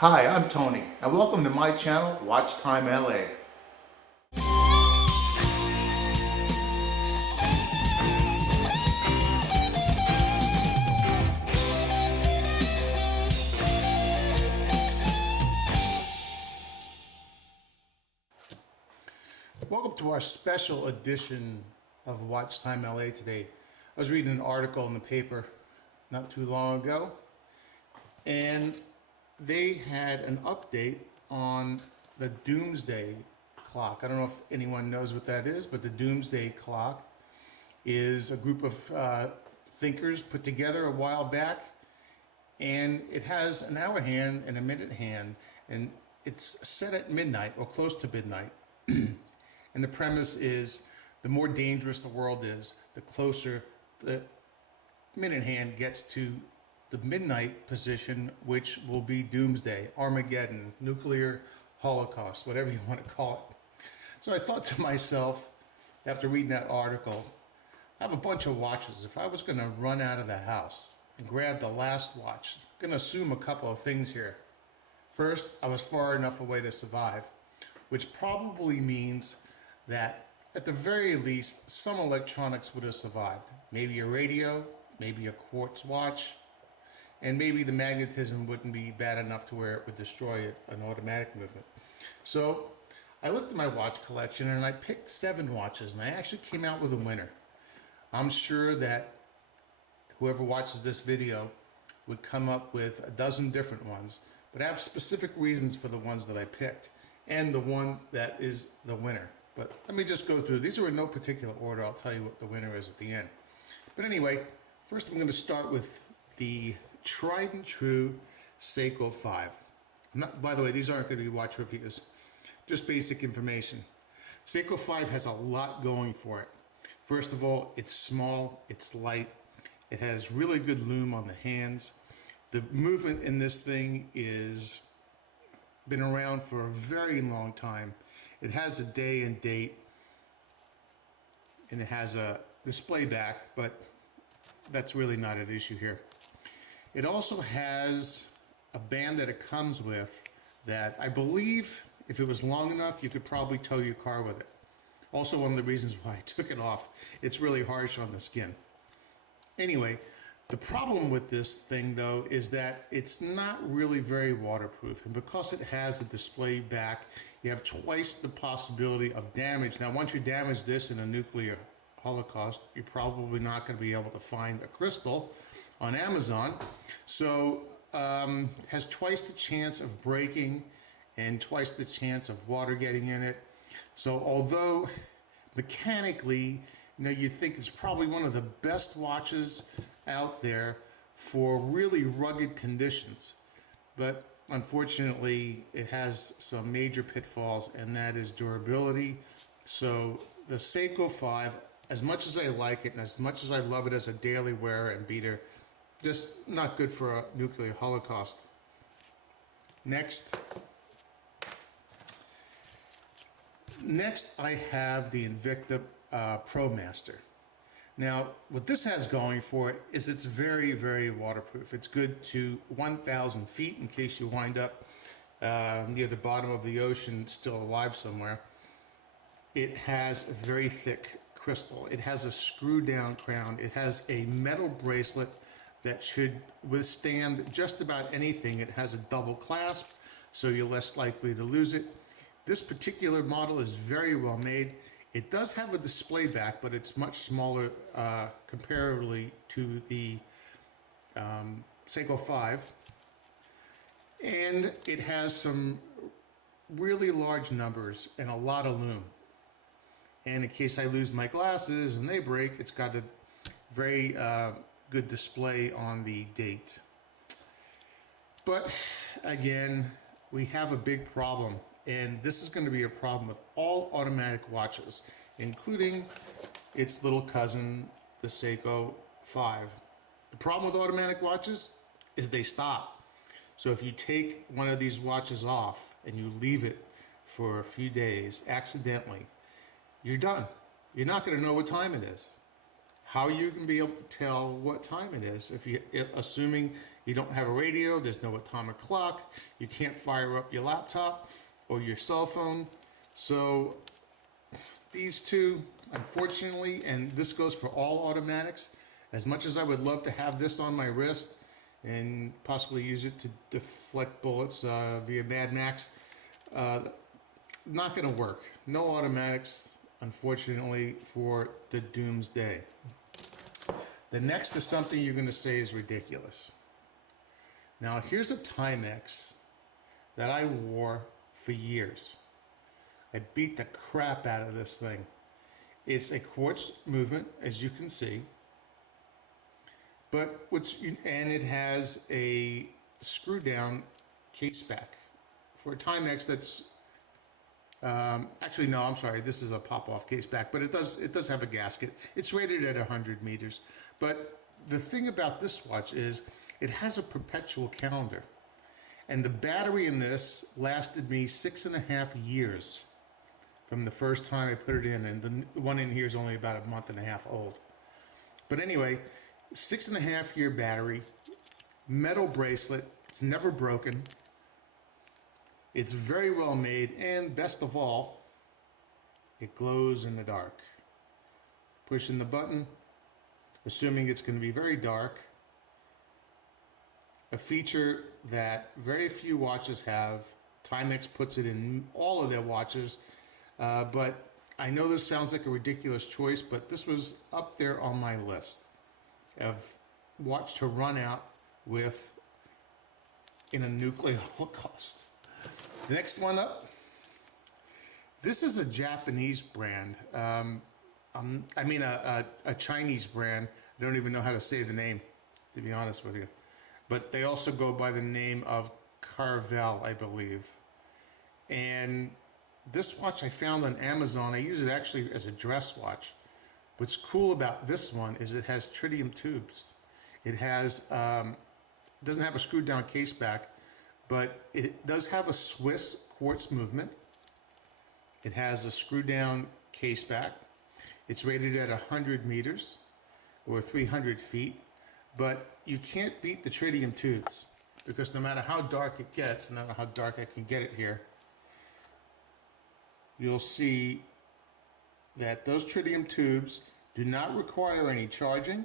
Hi, I'm Tony, and welcome to my channel, Watch Time LA. Welcome to our special edition of Watch Time LA today. I was reading an article in the paper not too long ago, and they had an update on the Doomsday Clock. I don't know if anyone knows what that is, but the Doomsday Clock is a group of thinkers put together a while back, and it has an hour hand and a minute hand, and it's set at midnight or close to midnight. And the premise is the more dangerous the world is, the closer the minute hand gets to the midnight position, which will be Doomsday, Armageddon, nuclear holocaust, whatever you want to call it. So I thought to myself, after reading that article, I have a bunch of watches. If I was going to run out of the house and grab the last watch, I'm going to assume a couple of things here. First, I was far enough away to survive, which probably means that at the very least, some electronics would have survived. Maybe a radio, maybe a quartz watch, and maybe the magnetism wouldn't be bad enough to where it would destroy an automatic movement. So I looked at my watch collection and I picked 7 watches, and I actually came out with a winner. I'm sure that whoever watches this video would come up with a dozen different ones, but I have specific reasons for the ones that I picked and the one that is the winner. But let me just go through. These are in no particular order. I'll tell you what the winner is at the end. But anyway, first I'm going to start with the tried and true Seiko 5. By the way, these aren't going to be watch reviews, just basic information. Seiko 5 has a lot going for it. First of all, it's small, it's light, it has really good lume on the hands. The movement in this thing is been around for a very long time. It has a day and date, and it has a display back, but that's really not an issue here. It also has a band that it comes with that I believe if it was long enough, you could probably tow your car with it. Also, one of the reasons why I took it off, it's really harsh on the skin. Anyway, the problem with this thing though is that it's not really very waterproof, and because it has a display back, you have twice the possibility of damage. Now once you damage this in a nuclear holocaust, you're probably not going to be able to find a crystal on Amazon. So it has twice the chance of breaking and twice the chance of water getting in it. So although mechanically, you think it's probably one of the best watches out there for really rugged conditions, but unfortunately it has some major pitfalls, and that is durability. So the Seiko 5, as much as I like it and as much as I love it as a daily wearer and beater, just not good for a nuclear holocaust. Next I have the Invicta Pro Master. Now, what this has going for it is it's very, very waterproof. It's good to 1,000 feet in case you wind up near the bottom of the ocean, still alive somewhere. It has a very thick crystal. It has a screw-down crown. It has a metal bracelet that should withstand just about anything. It has a double clasp, so you're less likely to lose it. This particular model is very well made. It does have a display back, but it's much smaller comparatively to the Seiko 5. And it has some really large numbers and a lot of lume. And in case I lose my glasses and they break, it's got a very good display on the date. But again, we have a big problem. And this is going to be a problem with all automatic watches, including its little cousin, the Seiko 5. The problem with automatic watches is they stop. So if you take one of these watches off and you leave it for a few days accidentally, you're done. You're not going to know what time it is. How are you going to be able to tell what time it is if you, assuming You don't have a radio, there's no atomic clock, you can't fire up your laptop or your cell phone. So these two, unfortunately, and this goes for all automatics, as much as I would love to have this on my wrist and possibly use it to deflect bullets via Mad Max, not going to work. No automatics, unfortunately, for the Doomsday. The next is something you're going to say is ridiculous. Now, here's a Timex that I wore for years. I beat the crap out of this thing. It's a quartz movement, as you can see, but and it has a screw down case back for a Timex. That's actually, no, I'm sorry, this is a pop off case back, but it does have a gasket. It's rated at 100 meters. But the thing about this watch is it has a perpetual calendar, and the battery in this lasted me 6.5 years from the first time I put it in, and the one in here is only about a month and a half old. But anyway, 6.5 year battery, metal bracelet, it's never broken, it's very well made, and best of all, it glows in the dark. Pushing the button, assuming it's going to be very dark, a feature that very few watches have. Timex puts it in all of their watches, but I know this sounds like a ridiculous choice, but this was up there on my list of watch to run out with in a nuclear holocaust. The next one up, this is a Japanese brand. I mean a Chinese brand. I don't even know how to say the name, to be honest with you. But they also go by the name of Carvel, I believe. And this watch I found on Amazon. I use it actually as a dress watch. What's cool about this one is it has tritium tubes. It has doesn't have a screwed down case back, but it does have a Swiss quartz movement. It has a screw down case back. It's rated at 100 meters or 300 feet, but you can't beat the tritium tubes, because no matter how dark it gets, no matter how dark I can get it here, you'll see that those tritium tubes do not require any charging.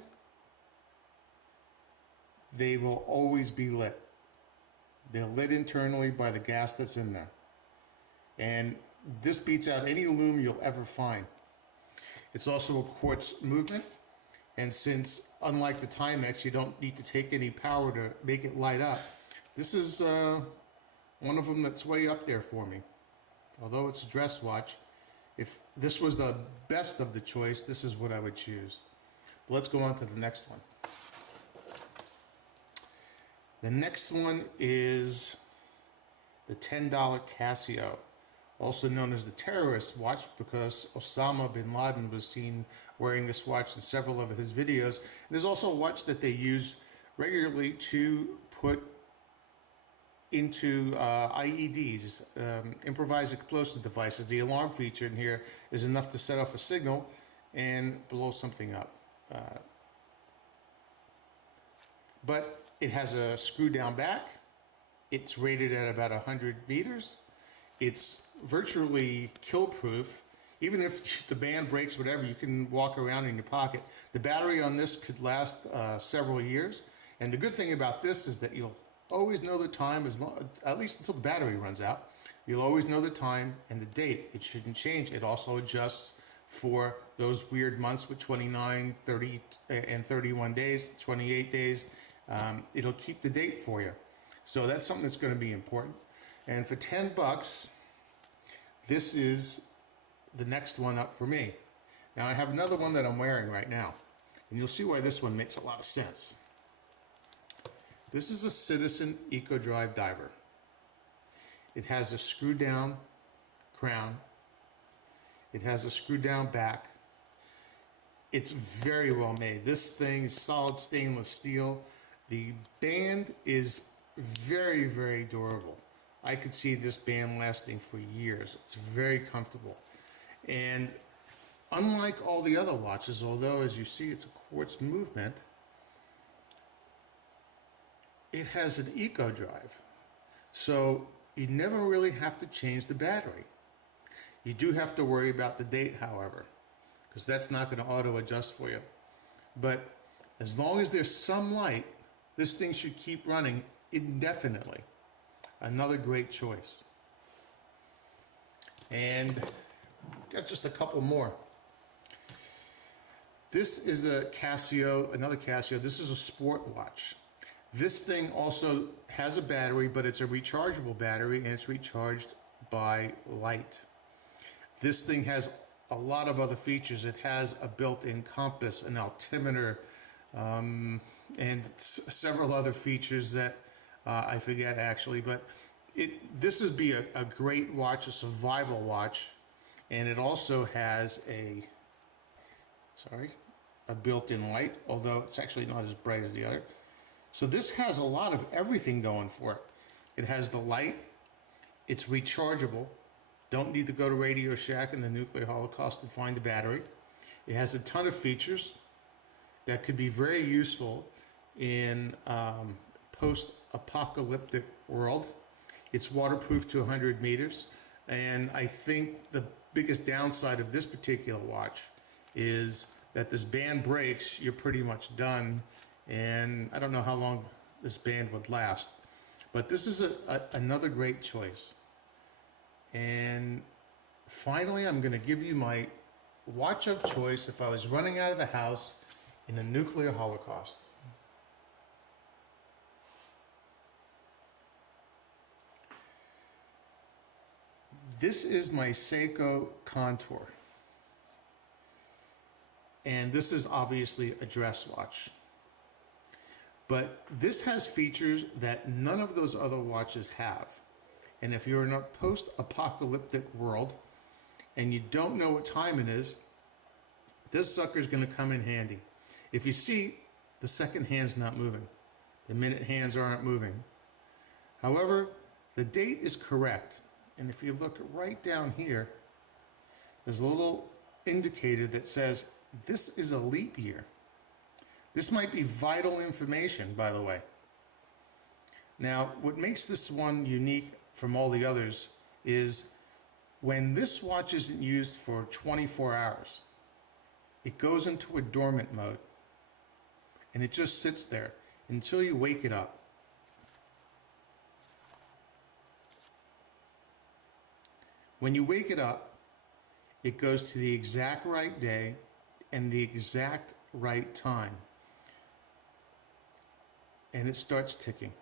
They will always be lit. They're lit internally by the gas that's in there. And this beats out any lume you'll ever find. It's also a quartz movement, and since, unlike the Timex, you don't need to take any power to make it light up, this is one of them that's way up there for me. Although it's a dress watch, if this was the best of the choice, this is what I would choose. But let's go on to the next one. The next one is the $10 Casio, also known as the terrorist watch, because Osama bin Laden was seen wearing this watch in several of his videos. There's also a watch that they use regularly to put into IEDs, improvised explosive devices. The alarm feature in here is enough to set off a signal and blow something up. But it has a screw down back. It's rated at about 100 meters. It's virtually kill proof. Even if the band breaks, whatever, you can walk around in your pocket. The battery on this could last several years. And the good thing about this is that you'll always know the time, at least until the battery runs out. You'll always know the time and the date. It shouldn't change. It also adjusts for those weird months with 29, 30, and 31 days, 28 days. It'll keep the date for you. So that's something that's going to be important. And for 10 bucks, this is the next one up for me. Now I have another one that I'm wearing right now, and you'll see why this one makes a lot of sense. This is a Citizen EcoDrive diver. It has a screw down crown. It has a screw down back. It's very well made. This thing is solid stainless steel. The band is very, very durable. I could see this band lasting for years. It's very comfortable. And unlike all the other watches, although as you see it's a quartz movement, it has an EcoDrive. So you never really have to change the battery. You do have to worry about the date, however, because that's not going to auto adjust for you. But as long as there's some light, this thing should keep running indefinitely. Another great choice. And got just a couple more. This is a Casio, another Casio. This is a sport watch. This thing also has a battery, but it's a rechargeable battery, and it's recharged by light. This thing has a lot of other features. It has a built-in compass, an altimeter, and several other features that I forget actually. But this would be a great watch, a survival watch, and it also has a built-in light, although it's actually not as bright as the other. So this has a lot of everything going for it. It has the light, it's rechargeable, don't need to go to Radio Shack in the nuclear holocaust to find the battery. It has a ton of features that could be very useful in post-apocalyptic world. It's waterproof to 100 meters, and I think the biggest downside of this particular watch is that this band breaks, you're pretty much done, and I don't know how long this band would last. But this is another great choice. And finally, I'm going to give you my watch of choice if I was running out of the house in a nuclear holocaust. This is my Seiko Contour. And this is obviously a dress watch. But this has features that none of those other watches have. And if you're in a post-apocalyptic world and you don't know what time it is, this sucker's going to come in handy. If you see, the second hand's not moving. The minute hands aren't moving. However, the date is correct. And if you look right down here, there's a little indicator that says this is a leap year. This might be vital information, by the way. Now, what makes this one unique from all the others is when this watch isn't used for 24 hours, it goes into a dormant mode, and it just sits there until you wake it up. When you wake it up, it goes to the exact right day and the exact right time, and it starts ticking.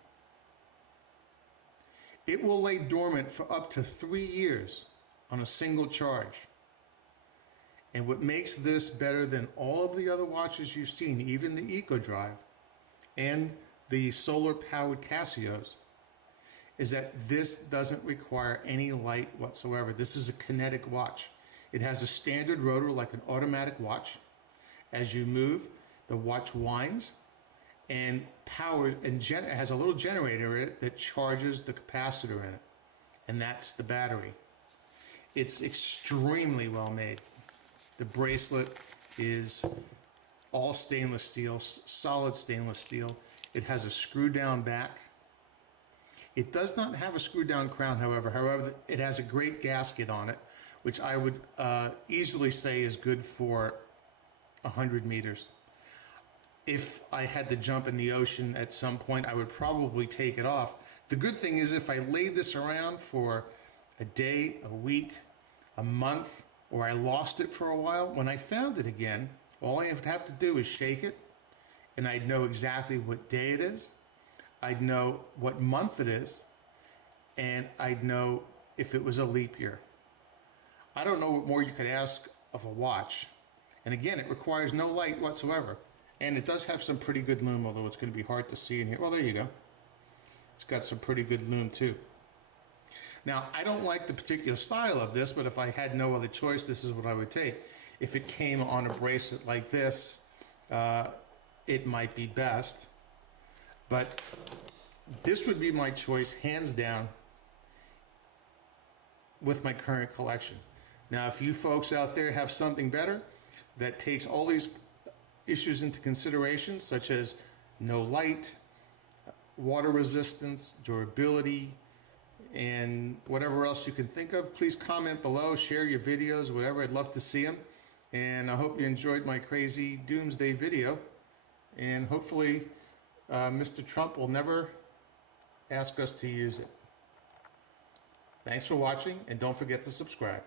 It will lay dormant for up to 3 years on a single charge. And what makes this better than all of the other watches you've seen, even the EcoDrive and the solar-powered Casios, is that this doesn't require any light whatsoever. This is a kinetic watch. It has a standard rotor like an automatic watch. As you move, the watch winds and powers, and it has a little generator in it that charges the capacitor in it, and that's the battery. It's extremely well made. The bracelet is all stainless steel, solid stainless steel. It has a screw down back. It does not have a screw down crown, however, it has a great gasket on it, which I would easily say is good for 100 meters. If I had to jump in the ocean at some point, I would probably take it off. The good thing is if I laid this around for a day, a week, a month, or I lost it for a while, when I found it again, all I would have to do is shake it, and I'd know exactly what day it is, I'd know what month it is, and I'd know if it was a leap year. I don't know what more you could ask of a watch. And again, it requires no light whatsoever. And it does have some pretty good lume, although it's going to be hard to see in here. Well, there you go. It's got some pretty good lume too. Now, I don't like the particular style of this, but if I had no other choice, this is what I would take. If it came on a bracelet like this, it might be best. But this would be my choice, hands down, with my current collection. Now, if you folks out there have something better that takes all these issues into consideration, such as no light, water resistance, durability, and whatever else you can think of. Please comment below, share your videos, whatever. I'd love to see them. And I hope you enjoyed my crazy doomsday video. And hopefully Mr. Trump will never ask us to use it. Thanks for watching, and don't forget to subscribe.